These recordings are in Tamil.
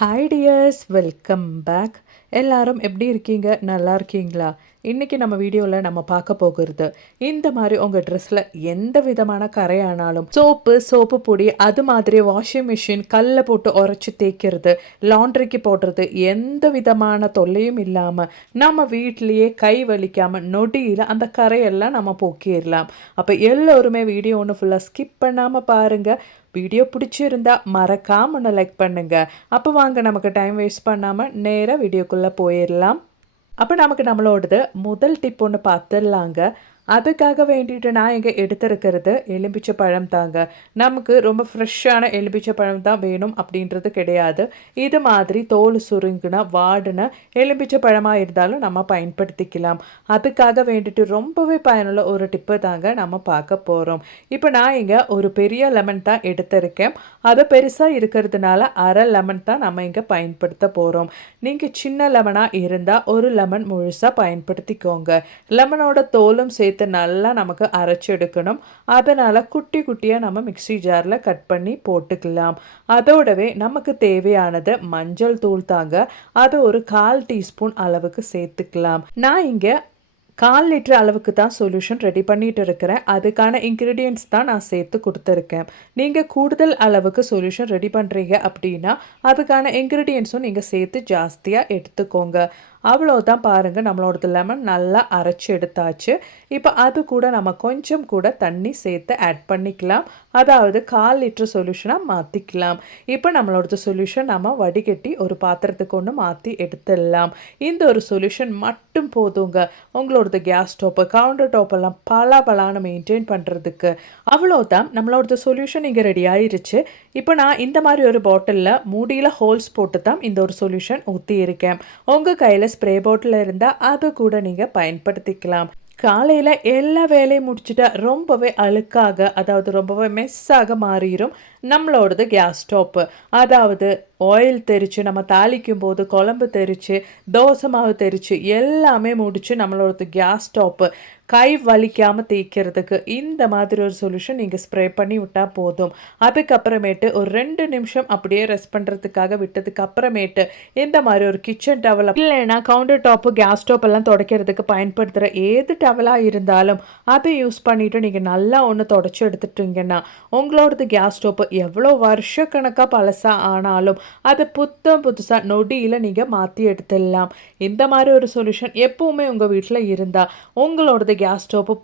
Hi tears, welcome back. எல்லாரும் எப்படி இருக்கீங்க? நல்லா இருக்கீங்களா? இன்றைக்கி நம்ம வீடியோவில் நம்ம பார்க்க போகிறது, இந்த மாதிரி உங்கள் ட்ரெஸ்ஸில் எந்த விதமான கரையானாலும் சோப்பு பொடி, அது மாதிரி வாஷிங் மிஷின் கல்லை போட்டு உரைச்சி தேய்க்கிறது, லாண்ட்ரிக்கு போடுறது, எந்த விதமான தொல்லையும் இல்லாமல் நம்ம வீட்லேயே கை வலிக்காமல் நொடியில் அந்த கரையெல்லாம் நம்ம போக்கிடலாம். அப்போ எல்லோருமே வீடியோ ஒன்று ஃபுல்லாக ஸ்கிப் பண்ணாமல் பாருங்கள். வீடியோ பிடிச்சிருந்தா மறக்காம ஒன்று லைக் பண்ணுங்க. அப்போ வாங்க, நமக்கு டைம் வேஸ்ட் பண்ணாமல் நேராக வீடியோக்குள்ளே போயிடலாம். அப்போ நமக்கு நம்மளோடது முதல் டிப் ஒன்று பார்த்துடலாங்க. அதுக்காக வேண்டிட்டு நான் இங்கே எடுத்திருக்கிறது எலும்பிச்சை பழம் தாங்க. நமக்கு ரொம்ப ஃப்ரெஷ்ஷான எலும்பிச்சை பழம் தான் வேணும் அப்படின்றது கிடையாது. இது மாதிரி தோல் சுருங்கின வாடின எலும்பிச்சை பழமாக இருந்தாலும் நம்ம பயன்படுத்திக்கலாம். அதுக்காக வேண்டிட்டு ரொம்பவே பயனுள்ள ஒரு டிப்பு தாங்க நம்ம பார்க்க போகிறோம். இப்போ நான் இங்கே ஒரு பெரிய லெமன் தான் எடுத்திருக்கேன். அது பெருசாக இருக்கிறதுனால அரை லெமன் தான் நம்ம இங்கே பயன்படுத்த போகிறோம். நீங்கள் சின்ன லெமனாக இருந்தால் ஒரு லெமன் முழுசாக பயன்படுத்திக்கோங்க. லெமனோட தோலும் சேர்த்து நல்லா நமக்கு அரைச்சி எடுக்கணும். அதனால் குட்டி குட்டியாக நம்ம மிக்ஸி ஜாரில் கட் பண்ணி போட்டுக்கலாம். அதோடவே நமக்கு தேவையானது மஞ்சள் தூள் தாங்க. அது ஒரு 1/4 டீஸ்பூன் அளவுக்கு சேர்த்துக்கலாம். நான் இங்கே 1/4 லிட்டர் அளவுக்கு தான் சொல்யூஷன் ரெடி பண்ணிட்டு இருக்கிறேன். அதுக்கான இன்க்ரீடியன்ட்ஸ் தான் நான் சேர்த்து கொடுத்துருக்கேன். நீங்கள் கூடுதல் அளவுக்கு சொல்யூஷன் ரெடி பண்ணுறீங்க அப்படின்னா அதுக்கான இன்க்ரீடியன்ட்ஸும் நீங்கள் சேர்த்து ஜாஸ்தியாக எடுத்துக்கோங்க. அவ்வளோதான். பாருங்கள், நம்மளோடது லெமன் நல்லா அரைச்சி எடுத்தாச்சு. இப்போ அது கூட நம்ம கொஞ்சம் கூட தண்ணி சேர்த்து ஆட் பண்ணிக்கலாம். அதாவது 1/4 லிட்டர் சொல்யூஷனாக மாற்றிக்கலாம். இப்போ நம்மளோடது சொல்யூஷன் நம்ம வடிகட்டி ஒரு பாத்திரத்துக்கு ஒன்று மாற்றி எடுத்துடலாம். இந்த ஒரு சொல்யூஷன் மட்டும் போதுங்க உங்களோடது கேஸ் ஸ்டோப்பு, கவுண்டர் டாப்பெல்லாம் பலான்னு மெயின்டைன் பண்ணுறதுக்கு. அவ்வளோதான், நம்மளோடது சொல்யூஷன் இங்கே ரெடி ஆயிருச்சு. இப்போ நான் இந்த மாதிரி ஒரு பாட்டிலில் மூடியில் ஹோல்ஸ் போட்டு தான் இந்த ஒரு சொல்யூஷன் ஊற்றி இருக்கேன். உங்கள் கையில் ஸ்ப்ரே பாட்டில் இருந்தால் அது கூட நீங்கள் பயன்படுத்திக்கலாம். காலையில் எல்லா வேலையும் முடிச்சுட்டா ரொம்பவே அழுக்காக, அதாவது ரொம்பவே மெஸ்ஸாக மாறிடும் நம்மளோடது கேஸ் ஸ்டோப்பு. அதாவது ஆயில் தெரிச்சு, நம்ம தாளிக்கும் போது குழம்பு தெரிச்சு, தோசை மாவு தெரிச்சு எல்லாமே முடிச்சு நம்மளோடது கேஸ் ஸ்டோப்பு கை வலிக்காமல் தேய்க்கிறதுக்கு இந்த மாதிரி ஒரு சொல்யூஷன் நீங்கள் ஸ்ப்ரே பண்ணி விட்டால் போதும். அதுக்கப்புறமேட்டு ஒரு 2 நிமிஷம் அப்படியே ரெஸ்ட் பண்ணுறதுக்காக விட்டதுக்கு அப்புறமேட்டு இந்த மாதிரி ஒரு கிச்சன் டவல் இல்லைன்னா கவுண்டர் டாப்பு, கேஸ் ஸ்டோப் எல்லாம் துடைக்கிறதுக்கு பயன்படுத்துகிற ஏது டவலாக இருந்தாலும் அதை யூஸ் பண்ணிவிட்டு நீங்கள் நல்லா ஒன்று துடைச்சி எடுத்துட்டீங்கன்னா உங்களோடது கேஸ் ஸ்டோப்பு எவ்வளோ வருஷக்கணக்காக பழசாக ஆனாலும் அதை புதுசாக நொடியில் நீங்கள் மாற்றி எடுத்துடலாம். இந்த மாதிரி ஒரு சொல்யூஷன் எப்பவுமே உங்கள் வீட்டில் இருந்தால் உங்களோடது கேஸ் ஸ்டோப்பு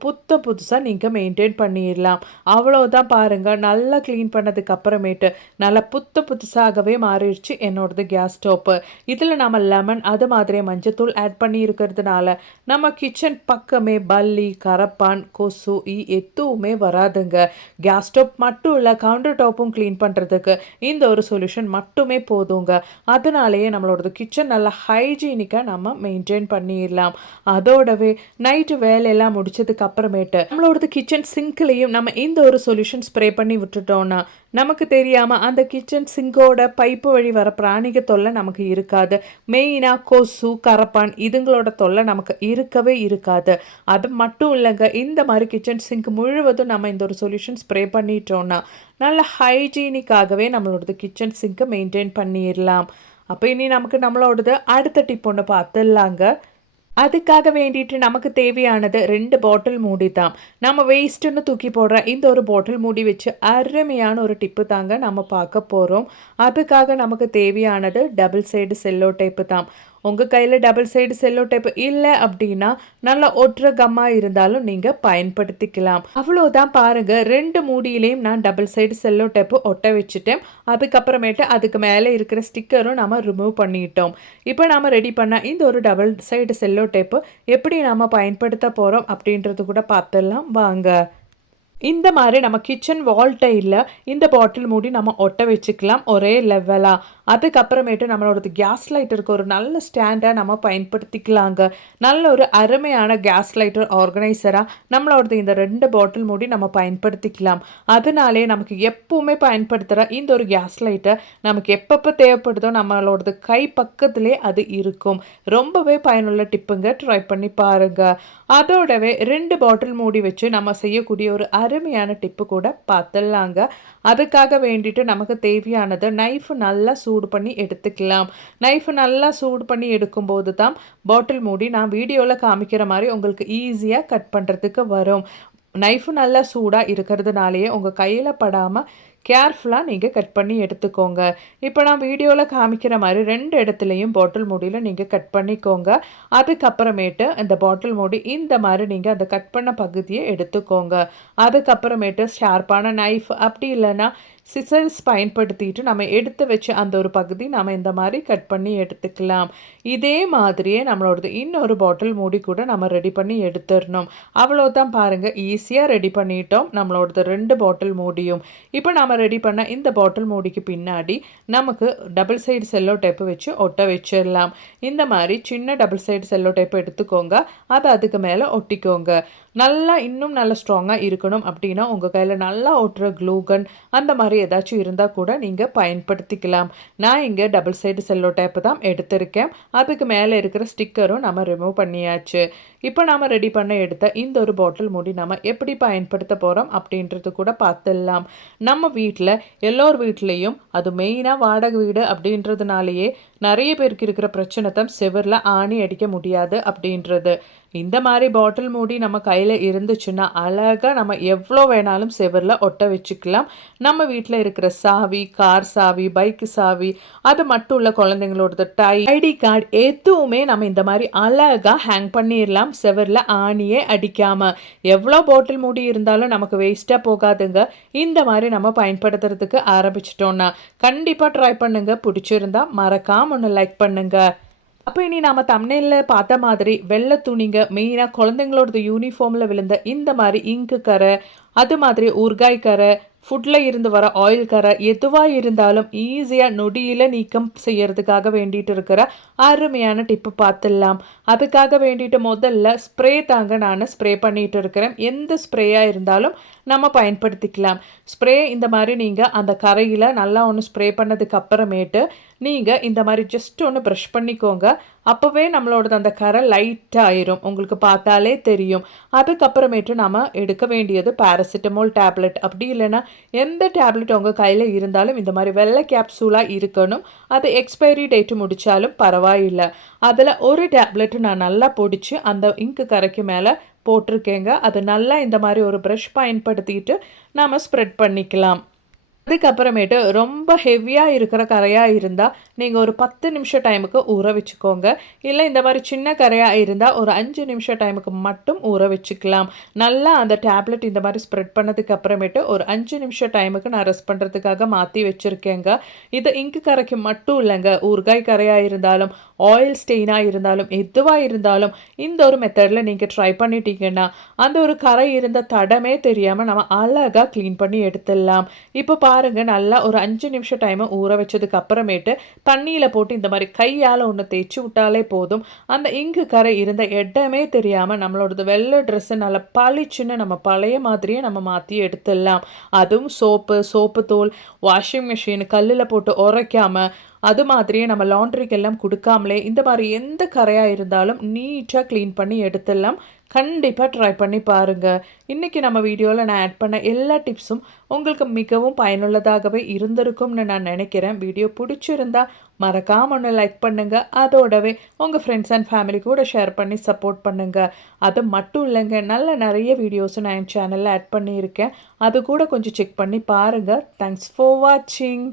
புதுசாக நீங்கள் மெயின்டைன் பண்ணிடலாம். அவ்வளோதான். பாருங்கள், நல்லா க்ளீன் பண்ணதுக்கு அப்புறமேட்டு நல்லா புதுசாகவே மாறிடுச்சு என்னோடது கேஸ் ஸ்டோப்பு. இதில் நம்ம லெமன் அது மாதிரியே மஞ்சத்தூள் ஆட் பண்ணி இருக்கிறதுனால நம்ம கிச்சன் பக்கமே பல்லி, கரப்பான், கொசு எதுவுமே வராதுங்க. கேஸ் ஸ்டோப் மட்டும் இல்லை, கவுண்டர் டாப்பும் க்ளீன் பண்ணுறதுக்கு இந்த ஒரு சொல்யூஷன் மட்டுமே போதுங்க. அதனாலேயே நம்மளோடது கிச்சன் நல்லா ஹைஜீனிக்காக நம்ம மெயின்டைன் பண்ணிடலாம். அதோடவே நைட்டு வேலையெல்லாம் முடிச்சதுக்கு அப்புறமேட்டு நம்மளோடது கிச்சன் சிங்க்லேயும் நம்ம இந்த ஒரு சொல்யூஷன் ஸ்ப்ரே பண்ணி விட்டுட்டோம்னா நமக்கு தெரியாமல் அந்த கிச்சன் சிங்கோட பைப்பு வழி வர பிராணிக தொல்லை நமக்கு இருக்காது. மெயினாக கொசு, கரப்பான் இதுங்களோட தொல்லை நமக்கு இருக்கவே இருக்காது. அது மட்டும் இல்லைங்க, இந்த மாதிரி கிச்சன் சிங்க் முழுவதும் நம்ம இந்த ஒரு சொல்யூஷன் ஸ்ப்ரே பண்ணிட்டோம்னா நல்ல ஹைஜீனிக்காகவே நம்மளோடது கிச்சன் சிங்கை மெயின்டைன் பண்ணிடலாம். அப்போ இனி நமக்கு நம்மளோடது அடுத்த டிப் ஒன்று பார்த்துடலாங்க. அதுக்காக வேண்டிட்டு நமக்கு தேவையானது 2 பாட்டில் மூடி தான். நம்ம வேஸ்ட்டுன்னு தூக்கி போடுற இந்த ஒரு பாட்டில் மூடி வச்சு அருமையான ஒரு டிப்பு தாங்க நம்ம பார்க்க போகிறோம். அதுக்காக நமக்கு தேவையானது டபுள் சைடு செல்லோ டேப்பு தான். உங்கள் கையில் டபுள் சைடு செல்லோ டேப்பு இல்லை அப்படின்னா நல்லா ஒற்றை கம்மாக இருந்தாலும் நீங்கள் பயன்படுத்திக்கலாம். அவ்வளோதான். பாருங்கள், 2 மூடியிலையும் நான் டபுள் சைடு செல்லோ டேப்பு ஒட்ட வச்சுட்டேன். அதுக்கப்புறமேட்டு அதுக்கு மேலே இருக்கிற ஸ்டிக்கரும் நம்ம ரிமூவ் பண்ணிட்டோம். இப்போ நம்ம ரெடி பண்ண இந்த ஒரு டபுள் சைடு செல்லோ டேப்பு எப்படி நம்ம பயன்படுத்த போகிறோம் அப்படின்றது கூட பார்த்துடலாம் வாங்க. இந்த மாதிரி நம்ம கிச்சன் வால் டைலில் இந்த பாட்டில் மூடி நம்ம ஒட்ட வச்சுக்கலாம் ஒரே லெவலாக. அதுக்கப்புறமேட்டு நம்மளோடது கேஸ் லைட்டருக்கு ஒரு நல்ல ஸ்டாண்டாக நம்ம பயன்படுத்திக்கலாங்க. நல்ல ஒரு அருமையான கேஸ் லைட்டர் ஆர்கனைசராக நம்மளோடது இந்த 2 பாட்டில் மூடி நம்ம பயன்படுத்திக்கலாம். அதனாலே நமக்கு எப்பவுமே பயன்படுத்துகிற இந்த ஒரு கேஸ் லைட்டர் நமக்கு எப்பப்போ தேவைப்படுதோ நம்மளோடது கை பக்கத்திலே அது இருக்கும். ரொம்பவே பயனுள்ள டிப்புங்க, ட்ரை பண்ணி பாருங்கள். அதோடவே 2 பாட்டில் மூடி வச்சு நம்ம செய்யக்கூடிய ஒரு அருமையான டிப்பு கூட பார்த்துடலாங்க. அதுக்காக வேண்டிட்டு நமக்கு தேவையானது நைஃப் நல்லா சூடு பண்ணி எடுத்துக்கலாம். நைஃப் நல்லா சூடு பண்ணி எடுக்கும்போது தான் பாட்டில் மூடி நான் வீடியோவில் காமிக்கிற மாதிரி உங்களுக்கு ஈஸியாக கட் பண்ணுறதுக்கு வரும். நைஃபு நல்லா சூடாக இருக்கிறதுனாலேயே உங்கள் கையில் படாமல் கேர்ஃபுல்லாக நீங்கள் கட் பண்ணி எடுத்துக்கோங்க. இப்போ நான் வீடியோவில் காமிக்கிற மாதிரி 2 இடத்துலையும் பாட்டில் மூடியில் நீங்கள் கட் பண்ணிக்கோங்க. அதுக்கப்புறமேட்டு இந்த பாட்டில் மூடி இந்த மாதிரி நீங்கள் அந்த கட் பண்ண பகுதியை எடுத்துக்கோங்க. அதுக்கப்புறமேட்டு ஷார்ப்பான நைஃப் அப்படி இல்லைன்னா சிசர்ஸ் பயன்படுத்திட்டு நம்ம எடுத்து வச்சு அந்த ஒரு பகுதி நம்ம இந்த மாதிரி கட் பண்ணி எடுத்துக்கலாம். இதே மாதிரியே நம்மளோடது இன்னொரு பாட்டில் மூடி கூட நம்ம ரெடி பண்ணி எடுத்துடணும். அவ்வளோதான் பாருங்கள், ஈஸியாக ரெடி பண்ணிட்டோம் நம்மளோடது 2 பாட்டில் மூடியும். இப்போ நம்ம ரெடி பண்ண இந்த பாட்டில் மூடிக்கு பின்னாடி நமக்கு டபுள் சைடு செல்லோ டேப்பு வச்சு ஒட்ட வச்சிடலாம். இந்த மாதிரி சின்ன டபுள் சைடு செல்லோ டேப்பு எடுத்துக்கோங்க. அதை அதுக்கு மேலே ஒட்டிக்கோங்க. நல்லா இன்னும் நல்லா ஸ்ட்ராங்காக இருக்கணும் அப்படின்னா உங்கள் கையில் நல்லா ஒட்டுற க்ளூகன் அந்த மாதிரி ஏதாச்சும் இருந்தால் கூட நீங்கள் பயன்படுத்திக்கலாம். நான் இங்கே டபுள் சைடு செல்லோ டேப்பு தான் எடுத்திருக்கேன். அதுக்கு மேலே இருக்கிற ஸ்டிக்கரும் நம்ம ரிமூவ் பண்ணியாச்சு. இப்போ நம்ம ரெடி பண்ண எடுத்த இந்த ஒரு பாட்டில் மூடி நம்ம எப்படி பயன்படுத்த போகிறோம் அப்படின்றது கூட பார்த்துடலாம். நம்ம வீட்டில் எல்லோர் வீட்லேயும் அது மெயினாக வாடகை வீடு அப்படின்றதுனாலேயே நிறைய பேருக்கு இருக்கிற பிரச்சனை தான் செவரில் ஆணி அடிக்க முடியாது அப்படின்றது. இந்த மாதிரி பாட்டில் மூடி நம்ம கையில் இருந்துச்சுன்னா அழகாக நம்ம எவ்வளோ வேணாலும் செவரில் ஒட்ட வச்சுக்கலாம். நம்ம வீட்டில் இருக்கிற சாவி, கார் சாவி, பைக்கு சாவி, அது மட்டும் உள்ள குழந்தைங்களோட ஐடி கார்டு எதுவுமே நம்ம இந்த மாதிரி அழகாக ஹேங் பண்ணிடலாம் செவரில் ஆணியே அடிக்காமல். எவ்வளோ பாட்டில் மூடி இருந்தாலும் நமக்கு வேஸ்ட்டாக போகாதுங்க. இந்த மாதிரி நம்ம பயன்படுத்துறதுக்கு ஆரம்பிச்சிட்டோன்னா கண்டிப்பாக ட்ரை பண்ணுங்க. பிடிச்சிருந்தா மறக்காம ஒன்று லைக் பண்ணுங்க. அப்போ இனி நாம் தம்ப்நெயிலில் பார்த்த மாதிரி வெள்ளை துணிங்க, மெயினாக குழந்தைங்களோட யூனிஃபார்மில் விழுந்த இந்த மாதிரி இங்கு கரை, அது மாதிரி ஊறுகாய் கரை, ஃபுட்டில் இருந்து வர ஆயில் கரை, எதுவாக இருந்தாலும் ஈஸியாக நொடியில் நீக்கம் செய்யறதுக்காக வேண்டிட்டு இருக்கிற அருமையான டிப்பு பார்த்துடலாம். அதுக்காக வேண்டிட்டு முதல்ல ஸ்ப்ரே தாங்க நான் ஸ்ப்ரே பண்ணிட்டு இருக்கிறேன். எந்த ஸ்ப்ரேயாக இருந்தாலும் நம்ம பயன்படுத்திக்கலாம். ஸ்ப்ரே இந்த மாதிரி நீங்கள் அந்த கரையில் நல்லா ஒன்று ஸ்ப்ரே பண்ணதுக்கு அப்புறமேட்டு நீங்கள் இந்த மாதிரி ஜஸ்ட் ஒன்று ப்ரஷ் பண்ணிக்கோங்க. அப்போவே நம்மளோடது அந்த கரை லைட்டாக ஆயிரும், உங்களுக்கு பார்த்தாலே தெரியும். அதுக்கப்புறமேட்டு நம்ம எடுக்க வேண்டியது பேராசிட்டமால் டேப்லெட், அப்படி இல்லைன்னா எந்த டேப்லெட் உங்கள் கையில் இருந்தாலும் இந்த மாதிரி வெள்ளை கேப்சூலாக இருக்கணும். அது எக்ஸ்பைரி டேட்டு முடித்தாலும் பரவாயில்லை. அதில் ஒரு டேப்லெட் நான் நல்லா பொடிச்சு அந்த இங்கு கரைக்கு மேலே போட்டிருக்கேங்க. அது நல்லா இந்த மாதிரி ஒரு ப்ரஷ் பயன்படுத்திட்டு நாம் ஸ்ப்ரெட் பண்ணிக்கலாம். அதுக்கப்புறமேட்டு ரொம்ப ஹெவியாக இருக்கிற கரையாக இருந்தால் நீங்கள் ஒரு 10 நிமிஷம் டைமுக்கு ஊற வச்சுக்கோங்க. இல்லை இந்த மாதிரி சின்ன கரையாக இருந்தால் ஒரு 5 நிமிஷம் டைமுக்கு மட்டும் ஊற வச்சுக்கலாம். நல்லா அந்த டேப்லெட் இந்த மாதிரி ஸ்ப்ரெட் பண்ணதுக்கு அப்புறமேட்டு ஒரு 5 நிமிஷம் டைமுக்கு நான் ரெஸ்ட் பண்ணுறதுக்காக மாற்றி வச்சுருக்கேங்க. இது இங்கு கரைக்கு மட்டும் இல்லைங்க, ஊறுகாய் கரையாக இருந்தாலும் ஆயில் ஸ்டெயினாக இருந்தாலும் எதுவாக இருந்தாலும் இந்த ஒரு மெத்தடில் நீங்கள் ட்ரை பண்ணிட்டீங்கன்னா அந்த ஒரு கரை இருந்த தடமே தெரியாமல் நம்ம அழகாக க்ளீன் பண்ணி எடுத்துடலாம். இப்போ பாருங்கள், நல்லா ஒரு 5 நிமிஷம் டைமை ஊற வச்சதுக்கு அப்புறமேட்டு தண்ணியில் போட்டு இந்த மாதிரி கையால் ஒன்று தேய்ச்சி விட்டாலே போதும். அந்த இங்கு கரை இருந்த இடமே தெரியாமல் நம்மளோடது வெள்ளை ட்ரெஸ்ஸு நல்லா பளிச்சுன்னு நம்ம பழைய மாதிரியே நம்ம மாற்றி எடுத்துடலாம். அதுவும் சோப்பு தூள், வாஷிங் மிஷின், கல்லில் போட்டு உரைக்காமல் அது மாதிரியே நம்ம லாண்ட்ரிக்கெல்லாம் கொடுக்காமலே இந்த மாதிரி எந்த கரையாக இருந்தாலும் நீட்டாக க்ளீன் பண்ணி எடுத்துடலாம். கண்டிப்பாக ட்ரை பண்ணி பாருங்கள். இன்றைக்கி நம்ம வீடியோவில் நான் ஆட் பண்ண எல்லா டிப்ஸும் உங்களுக்கு மிகவும் பயனுள்ளதாகவே இருந்திருக்கும்னு நான் நினைக்கிறேன். வீடியோ பிடிச்சிருந்தா மறக்காம ஒன்று லைக் பண்ணுங்கள். அதோடவே உங்கள் ஃப்ரெண்ட்ஸ் அண்ட் ஃபேமிலி கூட ஷேர் பண்ணி சப்போர்ட் பண்ணுங்கள். அது மட்டும் இல்லைங்க, நிறைய வீடியோஸும் நான் என் சேனலில் ஆட் பண்ணியிருக்கேன். அது கூட கொஞ்சம் செக் பண்ணி பாருங்கள். தேங்க்ஸ் ஃபார் வாட்சிங்.